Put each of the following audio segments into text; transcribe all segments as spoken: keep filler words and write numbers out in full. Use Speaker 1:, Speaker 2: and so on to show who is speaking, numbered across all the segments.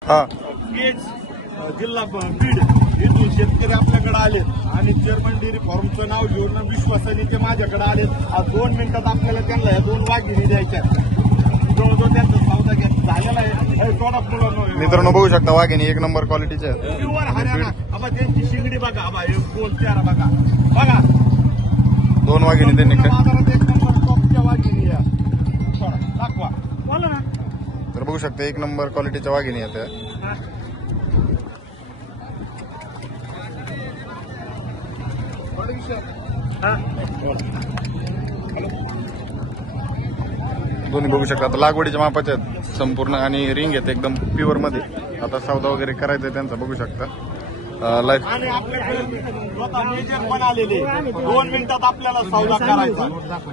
Speaker 1: हा
Speaker 2: केज जिल्हा बीड इथून शेतकरी आपल्याकडे आले आणि चेअरमन डेअरी फॉर्मचं नाव घेऊन विश्वासाने ते माझ्याकडे आले. आज दोन मिनिटात आपल्याला त्यांना या दोन वाघिणी द्यायच्या. जवळजवळ त्यांचा सौदा घेत झालेला आहे. प्रॉडक्ट मुलांना
Speaker 1: मित्रांनो बघू शकता वाघिणी एक नंबर क्वालिटीच्या आहेत.
Speaker 2: प्युअर हरियाणा. आबा त्यांची शिंगडी बघा. आबा एक गोल चारा बघा बघा.
Speaker 1: दोन वाघिणी त्यांनी काय
Speaker 2: बाजारात एक नंबर टॉपच्या वाघिणी या. थोडा दाखवा बोला ना.
Speaker 1: तर बघू शकता एक नंबर क्वालिटीच्या वाघिणी आहेत त्या. दोन्ही बघू शकता. आता लागवडीच्या मापाच्या आहेत संपूर्ण आणि रिंग आहेत एकदम प्युअर मध्ये. आता सौदा वगैरे करायचा आहे त्यांचा बघू शकता. लाईफ
Speaker 2: आणि आपल्याकडे स्वतः मेजर पण आलेले. दोन मिनिटात आपल्याला सौदा करायचा.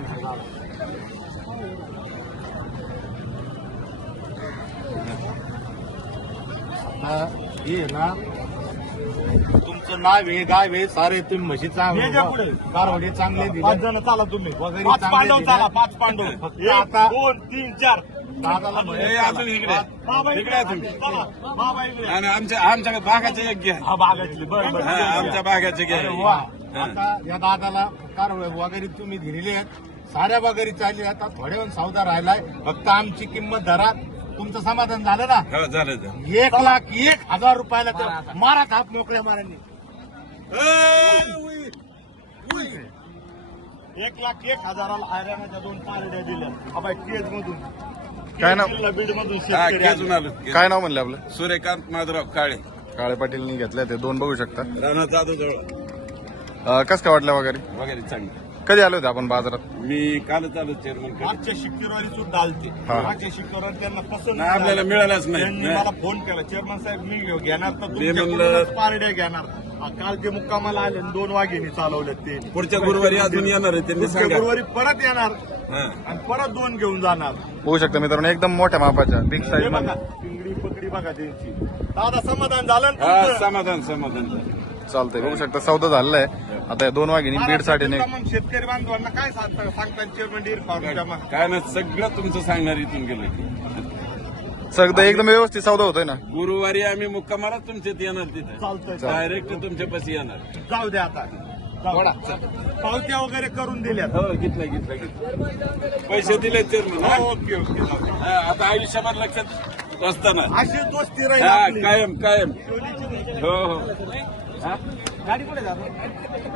Speaker 3: हे ना तुमचं नाव आहे गाव आहे सारे तुम्ही म्हशी चांगले कारवडे चांगले दिले.
Speaker 2: पाच जण चाला तुम्ही.
Speaker 3: वगैरे
Speaker 2: पाच
Speaker 3: चांगले
Speaker 2: पांडव
Speaker 3: दिले.
Speaker 2: चाला. पाच पांडव.
Speaker 3: फक्त
Speaker 2: एक,
Speaker 3: आता-
Speaker 2: दोन तीन चार.
Speaker 3: दादाला म्हणे
Speaker 4: अजून इकडे
Speaker 2: बाबा
Speaker 4: इकडे
Speaker 2: इकडे
Speaker 4: आहे तुम्ही.
Speaker 2: चला. बाबा इकडे.
Speaker 4: आणि आमच्या आमच्या भागाचे एक घ्या.
Speaker 2: हा बागातली बरं बरं.
Speaker 4: हा, आमच्या भागाचे घ्या.
Speaker 3: वा. आता या दादाला कारवडे वगैरे तुम्ही दिलेले आहेत. साऱ्या वगैरे चालली आता थोड्या वेळ सौदा राहिलाय. फक्त आमची किंमत धरा. तुमचं समाधान झालं ना.
Speaker 4: हो, झालं झालं.
Speaker 3: एक लाख एक हजार रुपयाला ते मारा थाप मोकळ्या मारांनी.
Speaker 2: एक लाख एक हजाराला हरियाणाच्या दोन पारड्या दिल्या. आबा केज मधून
Speaker 1: काय नाव?
Speaker 2: बीड मधून
Speaker 4: हा,
Speaker 2: शेतकरी
Speaker 4: खेचून
Speaker 2: आले.
Speaker 4: आलो.
Speaker 1: काय नाव म्हणले आपलं?
Speaker 4: सूर्यकांत माधवराव काळे,
Speaker 1: काळे पाटीलनी घेतले ते दोन बघू शकता.
Speaker 4: राणा जाधव जवळ
Speaker 1: कस काय वाटलं वगैरे?
Speaker 4: वगैरे चांगले.
Speaker 1: कधी आले होते आपण बाजारात?
Speaker 4: मी कालच आलो चेअरमन.
Speaker 2: मागच्या शुक्रवारी सुद्धा आलते.
Speaker 1: हा.
Speaker 2: मागच्या शुक्रवारी त्यांना पसंत
Speaker 4: नाही, आपल्याला मिळालंच नाही.
Speaker 2: त्यांनी
Speaker 4: नाही.
Speaker 2: मला फोन केला. चेअरमन साहेब मी घेऊ- घेणार तर
Speaker 4: मी म्हणलं-
Speaker 2: तुमच्याकडूनच पारड्या घेणार. हा, काल ते मुक्कामाला आले आणि दोन वाघिणी चालवल्यात ते.
Speaker 4: पुढच्या गुरुवारी अजून येणार आहे त्यांनी
Speaker 2: पुढच्या
Speaker 4: सांगा.
Speaker 2: गुरुवारी परत येणार
Speaker 4: हा.
Speaker 2: आणि परत दोन घेऊन जाणार.
Speaker 1: बघू शकता मित्रांनो एकदम मोठ्या मापाच्या बिग
Speaker 2: हे
Speaker 1: साईज
Speaker 2: बघा
Speaker 1: मध्ये.
Speaker 2: चिंगडी पकडी बघा त्यांची. दादा समाधान झालं ना
Speaker 4: हा,
Speaker 2: तुमचं?
Speaker 4: समाधान समाधान झालं.
Speaker 1: चालतंय बघू शकता सौदा झालेला आहे. आता या दोन वाघिणी बीड साठी
Speaker 2: मला मग शेतकरी बांधवांना काय सांगता सांगता चेअरमन डेअरी फार्मच्या मग?
Speaker 4: काय ना सगळं तुमचं सांगणार इथून गेलो की
Speaker 1: सगळं एकदम व्यवस्थित सौदा होतोय ना.
Speaker 4: गुरुवारी आम्ही मुक्कामाला तुमच्यात येणार तिथे.
Speaker 2: चालतंय.
Speaker 4: डायरेक्ट तुमच्या पाशी येणार.
Speaker 2: जाऊ द्या आता. जाऊ द्या. पावत्या वगैरे करून दिल्यात.
Speaker 4: हो, घेतलं घेतलं घेतलं. पैसे दिले चेअरमन. हा?
Speaker 2: ओके ओके जाऊ द्या.
Speaker 4: हा, आता आयुष्यभर लक्षात असताना.
Speaker 2: अशी दोस्ती राहील
Speaker 4: हा,
Speaker 2: आपली.
Speaker 4: कायम कायम.
Speaker 2: शिवलीची नाही.
Speaker 4: हो हो. हा?
Speaker 2: गाडी पुढे जातो.